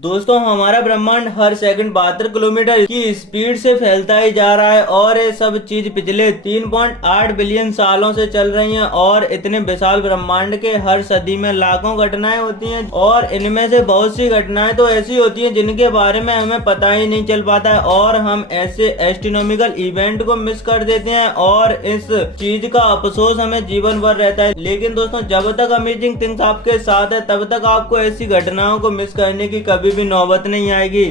दोस्तों हमारा ब्रह्मांड हर सेकंड 72 किलोमीटर की स्पीड से फैलता ही जा रहा है और ये सब चीज पिछले 3.8 बिलियन सालों से चल रही हैं। और इतने विशाल ब्रह्मांड के हर सदी में लाखों घटनाएं होती हैं और इनमें से बहुत सी घटनाएं तो ऐसी होती हैं जिनके बारे में हमें पता ही नहीं चल पाता है और हम ऐसे एस्ट्रोनॉमिकल इवेंट को मिस कर देते हैं और इस चीज का अफसोस हमें जीवन भर रहता है। लेकिन दोस्तों जब तक अमेजिंग थिंग्स आपके साथ है तब तक आपको ऐसी घटनाओं को मिस करने की कभी भी नौबत नहीं आएगी,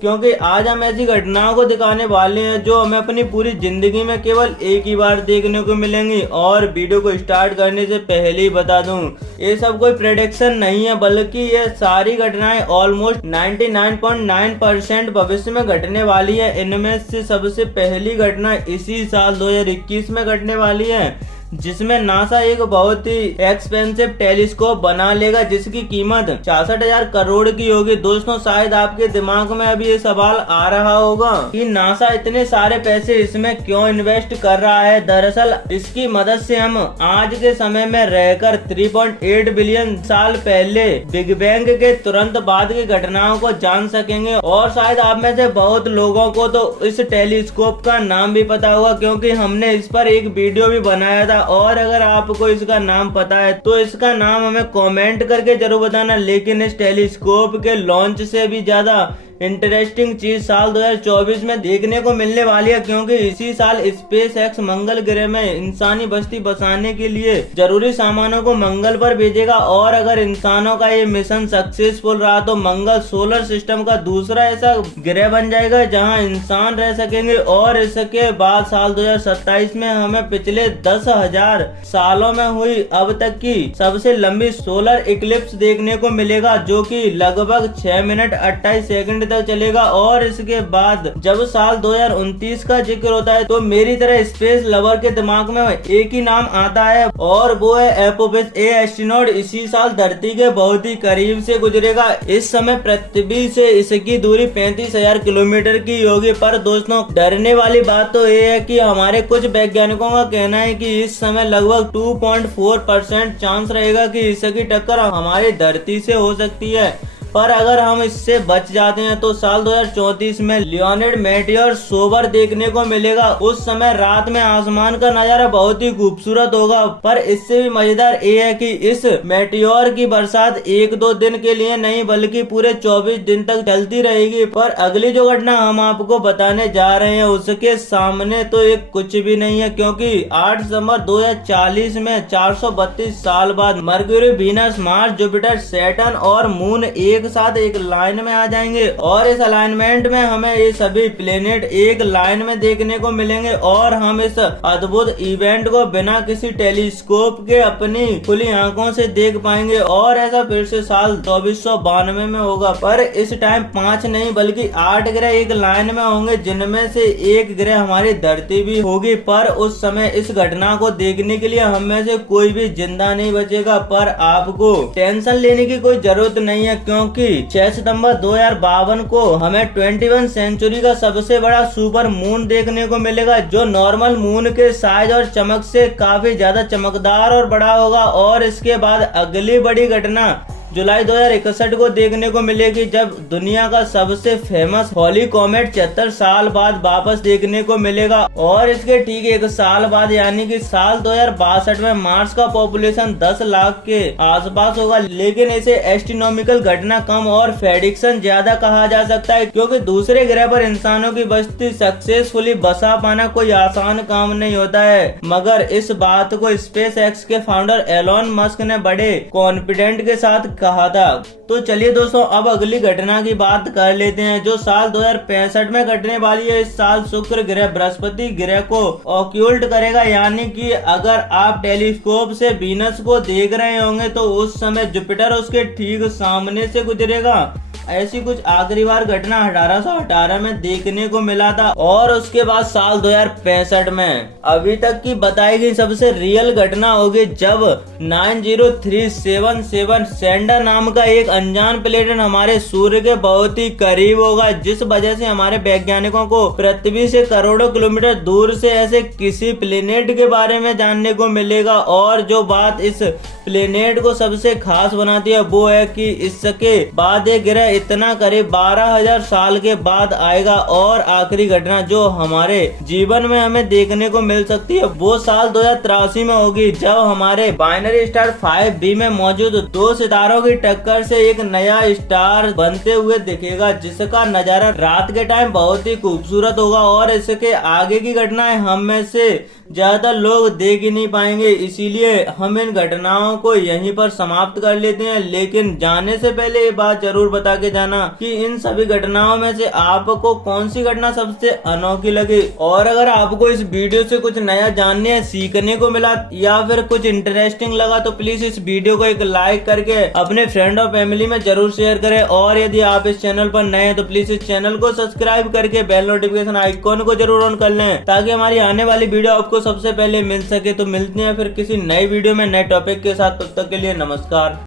क्योंकि आज हम ऐसी घटनाओं को दिखाने वाले हैं जो हमें अपनी पूरी जिंदगी में केवल एक ही बार देखने को मिलेंगी। और वीडियो को स्टार्ट करने से पहले ही बता दूं, ये सब कोई प्रेडिक्शन नहीं है, बल्कि ये सारी घटनाएं ऑलमोस्ट 99.9% भविष्य में घटने वाली है। इनमें से सबसे पहली घटना इसी साल 2021 में घटने वाली है, जिसमें नासा एक बहुत ही एक्सपेंसिव टेलीस्कोप बना लेगा जिसकी कीमत 66,000 करोड़ की होगी। दोस्तों शायद आपके दिमाग में अभी ये सवाल आ रहा होगा कि नासा इतने सारे पैसे इसमें क्यों इन्वेस्ट कर रहा है। दरअसल इसकी मदद से हम आज के समय में रहकर 3.8 बिलियन साल पहले बिग बैंग के तुरंत बाद की घटनाओं को जान सकेंगे। और शायद आप में से बहुत लोगों को तो इस टेलीस्कोप का नाम भी पता होगा, क्योंकि हमने इस पर एक वीडियो भी बनाया था। और अगर आपको इसका नाम पता है तो इसका नाम हमें कमेंट करके जरूर बताना। लेकिन इस टेलीस्कोप के लॉन्च से भी ज्यादा इंटरेस्टिंग चीज साल 2024 में देखने को मिलने वाली है, क्योंकि इसी साल स्पेस एक्स मंगल ग्रह में इंसानी बस्ती बसाने के लिए जरूरी सामानों को मंगल पर भेजेगा। और अगर इंसानों का ये मिशन सक्सेसफुल रहा तो मंगल सोलर सिस्टम का दूसरा ऐसा ग्रह बन जाएगा जहां इंसान रह सकेंगे। और इसके बाद साल 2027 में हमें पिछले 10,000 सालों में हुई अब तक की सबसे लंबी सोलर इक्लिप्स देखने को मिलेगा, जो कि लगभग 6 मिनट 28 सेकंड तक चलेगा। और इसके बाद जब साल 2029 का जिक्र होता है तो मेरी तरह स्पेस लवर के दिमाग में एक ही नाम आता है और वो है एपोफिस ए एस्ट्रोनॉट। इसी साल धरती के बहुत ही करीब से गुजरेगा। इस समय पृथ्वी से इसकी दूरी 35,000 किलोमीटर की होगी। पर दोस्तों डरने वाली बात तो ये है कि हमारे कुछ वैज्ञानिकों का कहना है कि इस समय लगभग 2.4% चांस रहेगा कि इसकी टक्कर हमारी धरती से हो सकती है। पर अगर हम इससे बच जाते हैं तो साल 2034 में लियोनिड मेटियोर सोवर देखने को मिलेगा। उस समय रात में आसमान का नजारा बहुत ही खूबसूरत होगा। पर इससे भी मजेदार ये है कि इस मेटियोर की बरसात 1-2 दिन के लिए नहीं बल्कि पूरे 24 दिन तक चलती रहेगी। पर अगली जो घटना हम आपको बताने जा रहे हैं उसके सामने तो एक कुछ भी नहीं है, क्योंकि 8 दिसंबर 2040 में 432 साल बाद mercury, Venus, Mars, Jupiter, Saturn और मून एक साथ एक लाइन में आ जाएंगे। और इस अलाइनमेंट में हमें ये सभी प्लेनेट एक लाइन में देखने को मिलेंगे और हम इस अद्भुत इवेंट को बिना किसी टेलीस्कोप के अपनी खुली आंखों से देख पाएंगे। और ऐसा फिर से साल 2492 में होगा। पर इस टाइम 5 नहीं बल्कि 8 ग्रह एक लाइन में होंगे, जिनमें से एक ग्रह हमारी धरती भी होगी। पर उस समय इस घटना को देखने के लिए हम में से कोई भी जिंदा नहीं बचेगा। पर आपको टेंशन लेने की कोई जरूरत नहीं है, क्योंकि 6 सितंबर 2052 को हमें 21 सेंचुरी का सबसे बड़ा सुपर मून देखने को मिलेगा, जो नॉर्मल मून के साइज और चमक से काफी ज्यादा चमकदार और बड़ा होगा। और इसके बाद अगली बड़ी घटना जुलाई 2061 को देखने को मिलेगी, जब दुनिया का सबसे फेमस हॉली कॉमेट 76 साल बाद वापस देखने को मिलेगा। और इसके ठीक 1 साल बाद यानी कि साल 2062 में मार्स का पॉपुलेशन 10 लाख के आसपास होगा। लेकिन इसे एस्ट्रोनॉमिकल घटना कम और प्रेडिक्शन ज्यादा कहा जा सकता है, क्योंकि दूसरे ग्रह पर इंसानों की बस्ती सक्सेसफुली बसा पाना कोई आसान काम नहीं होता है। मगर इस बात को स्पेस एक्स के फाउंडर एलोन मस्क ने बड़े कॉन्फिडेंट के साथ कहा था। तो चलिए दोस्तों अब अगली घटना की बात कर लेते हैं, जो साल 2065 में घटने वाली है। इस साल शुक्र ग्रह बृहस्पति ग्रह को ऑक्यूल्ट करेगा, यानी कि अगर आप टेलीस्कोप से वीनस को देख रहे होंगे तो उस समय जुपिटर उसके ठीक सामने से गुजरेगा। ऐसी कुछ आखिरी बार घटना 1818 में देखने को मिला था। और उसके बाद साल 2065 में अभी तक की बताई गई सबसे रियल घटना होगी, जब 90377 सेंडर नाम का एक अनजान प्लेनेट हमारे सूर्य के बहुत ही करीब होगा, जिस वजह से हमारे वैज्ञानिकों को पृथ्वी से करोड़ों किलोमीटर दूर से ऐसे किसी प्लेनेट के बारे में जानने को मिलेगा। और जो बात इस प्लेनेट को सबसे खास बनाती है वो है कि इसके बाद ये ग्रह इतना करीब 12,000 साल के बाद आएगा। और आखिरी घटना जो हमारे जीवन में हमें देखने को मिल सकती है वो साल 2083 में होगी, जब हमारे बाइनरी स्टार 5b में मौजूद दो सितारों की टक्कर से एक नया स्टार बनते हुए दिखेगा, जिसका नजारा रात के टाइम बहुत ही खूबसूरत होगा। और इसके आगे की घटनाएं हम में से ज्यादा लोग देख ही नहीं पाएंगे, इसीलिए हम इन घटनाओं को यहीं पर समाप्त कर लेते हैं। लेकिन जाने से पहले ये बात जरूर बता के जाना कि इन सभी घटनाओं में से आपको कौन सी घटना सबसे अनोखी लगी। और अगर आपको इस वीडियो से कुछ नया जानने या सीखने को मिला या फिर कुछ इंटरेस्टिंग लगा तो प्लीज इस वीडियो को एक लाइक करके अपने फ्रेंड और फैमिली में जरूर शेयर करें। और यदि आप इस चैनल पर नए हैं तो प्लीज इस चैनल को सब्सक्राइब करके बेल नोटिफिकेशन आइकॉन को जरूर ऑन कर लें, ताकि हमारी आने वाली वीडियो आपको सबसे पहले मिल सके। तो मिलते हैं फिर किसी नई वीडियो में नए टॉपिक के साथ, तब तक के लिए नमस्कार।